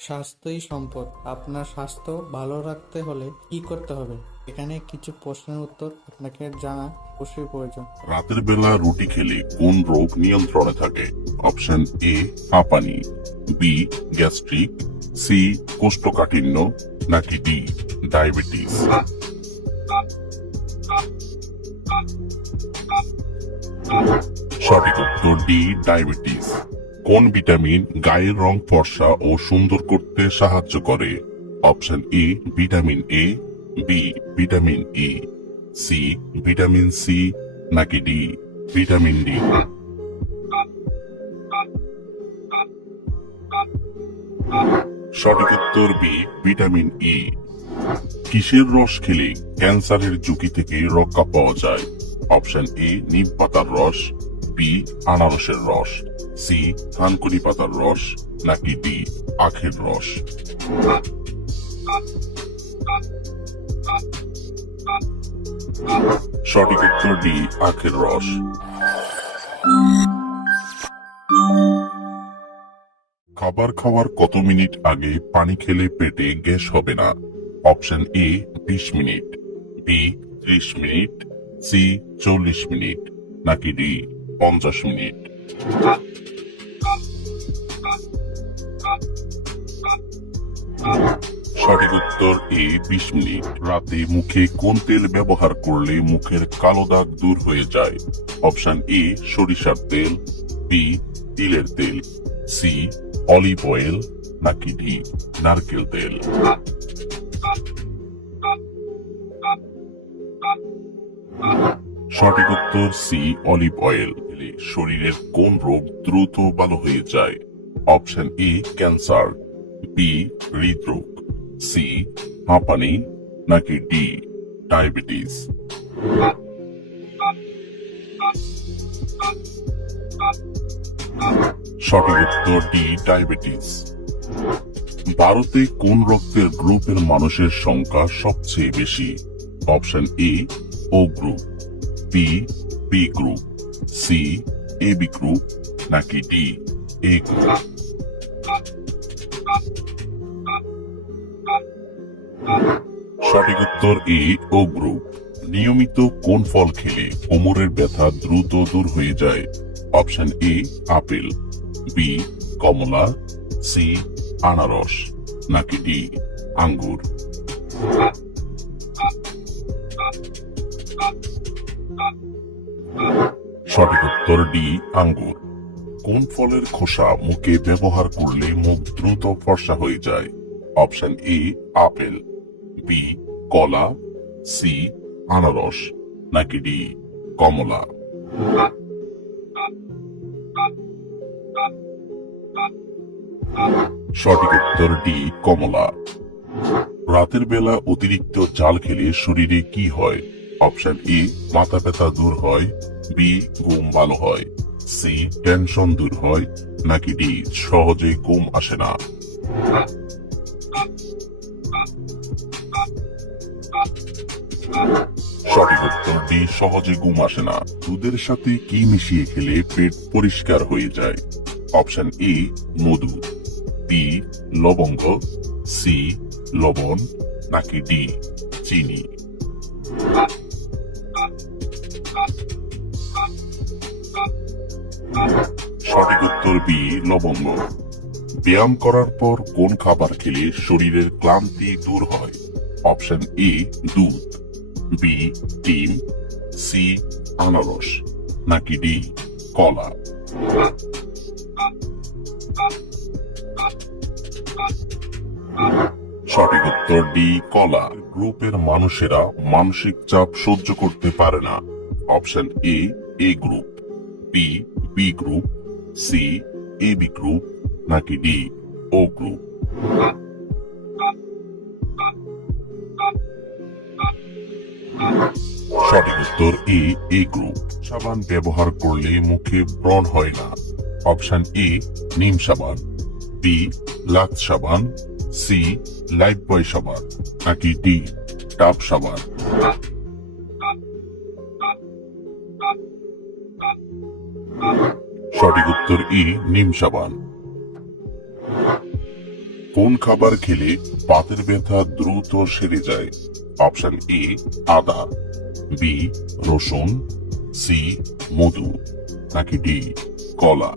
স্বাস্থ্যই সম্পদ। আপনার স্বাস্থ্য ভালো রাখতে হলে কি করতে হবে? এখানে কিছু প্রশ্নের উত্তর আপনাকে জানা অবশ্যই প্রয়োজন। রাতের বেলা রুটি খেলে কোন রোগ নিয়ন্ত্রণে থাকে? অপশন এ, হাঁপানি, বি, গ্যাস্ট্রিক, সি, কোষ্ঠকাঠিন্য, নাকি ডি, ডায়াবেটিস? সঠিক উত্তর ডি, ডায়াবেটিস। কোন ভিটামিন গায়ের রং ফর্সা ও সুন্দর করতে সাহায্য করে? Option A vitamin A B vitamin E C vitamin C নাকি ডি ভিটামিন ডি সঠিক উত্তর বি ভিটামিন ই কিসের রস খেলে ক্যান্সারের ঝুঁকি থেকে রক্ষা পাওয়া যায়? অপশন এ নিম পাতার রস বি আনারসের রস। সি থানকুনি পাতার রস, নাকি ডি, আখের রস? সঠিক উত্তর ডি, আখের রস। খাবার খাওয়ার কত মিনিট আগে পানি খেলে পেটে গ্যাস হবে না? অপশন এ, বিশ মিনিট, বি, ত্রিশ মিনিট, সি, চল্লিশ মিনিট, নাকি ডি, পঞ্চাশ মিনিট? সঠিক উত্তর এ, বিশ মিনিট। রাতে মুখে কোন তেল ব্যবহার করলে মুখের কালো দাগ দূর হয়ে যায়? অপশন এ, সরিষার তেল, বি, তিলের তেল, সি, অলিভ অয়েল, নাকি ডি, নারকেল তেল? সঠিক উত্তর সি, অলিভ অয়েল। শরীরের কোন রোগ দ্রুত ভালো হয়ে যায়? অপশন এ, ক্যান্সার বি হৃদরোগ সি হাঁপানি, নাকি ডি ডায়াবেটিস। সঠিক উত্তর ডি ডায়াবেটিস। ভারতে কোন রক্তের গ্রুপের মানুষের সংখ্যা সবচেয়ে বেশি? Option A O group B B group C A B group নাকি ডি এ গ্রুপ সঠিক উত্তর এ ও গ্রুপ নিয়মিত কোন ফল খেলে কোমরের ব্যথা দ্রুত দূর হয়ে যায়? Option A apple. বি কমলা। সি আনারস। নাকি ডি আঙ্গুর? সঠিক উত্তর ডি, আঙ্গুর। কোন ফলের খোসা মুখে ব্যবহার করলে মুখ দ্রুত ফর্সা হয়ে যায়? Option A, apple. বি, কলা। সি, আনারস। নাকি ডি, কমলা। সঠিক উত্তর ডি, কমলা। রাতের বেলা অতিরিক্ত চাল খেলে শরীরে কি হয়? অপশন এ মাথা ব্যথা দূর হয় বি ঘুম ভালো হয় সি টেনশন দূর হয়, নাকি ডি সহজে ঘুম আসে না। সঠিক উত্তর ডি সহজে ঘুম আসে না। দুধের সাথে কি মিশিয়ে খেলে পেট পরিষ্কার হয়ে যায়? অপশন এ মধু। বি লবঙ্গ। সি লবণ। নাকি ডি চিনি। উত্তর বি লবঙ্গ। ব্যায়াম করার পর কোন খাবার খেলে শরীরের ক্লান্তি দূর হয়? অপশন এ, দুধ। বি, ডিম। সি, আনারস। নাকি ডি, কলা। সঠিক উত্তর ডি, কলা। গ্রুপের মানুষেরা মানসিক চাপ সহ্য করতে পারে না। Option A A group. B B group. C A B group নাকি ডি ও গ্রুপ সঠিক উত্তর এ এ গ্রুপ সাবান ব্যবহার করলে মুখে ব্রণ হয় না। অপশন এ নিম সাবান। বি লাত সাবান। সি লাইফ বয় সাবান। নাকি ডি ডাব সাবান। সঠিক উত্তর ই, নিম সাবান। কোন খাবার খেলে পাতের ব্যথা দ্রুত সেরে যায়? অপশন এ, আদা। বি, রসুন। সি, মধু। নাকি ডি, কলা।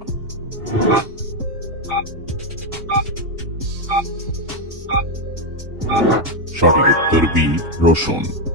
সঠিক উত্তর বি, রসুন।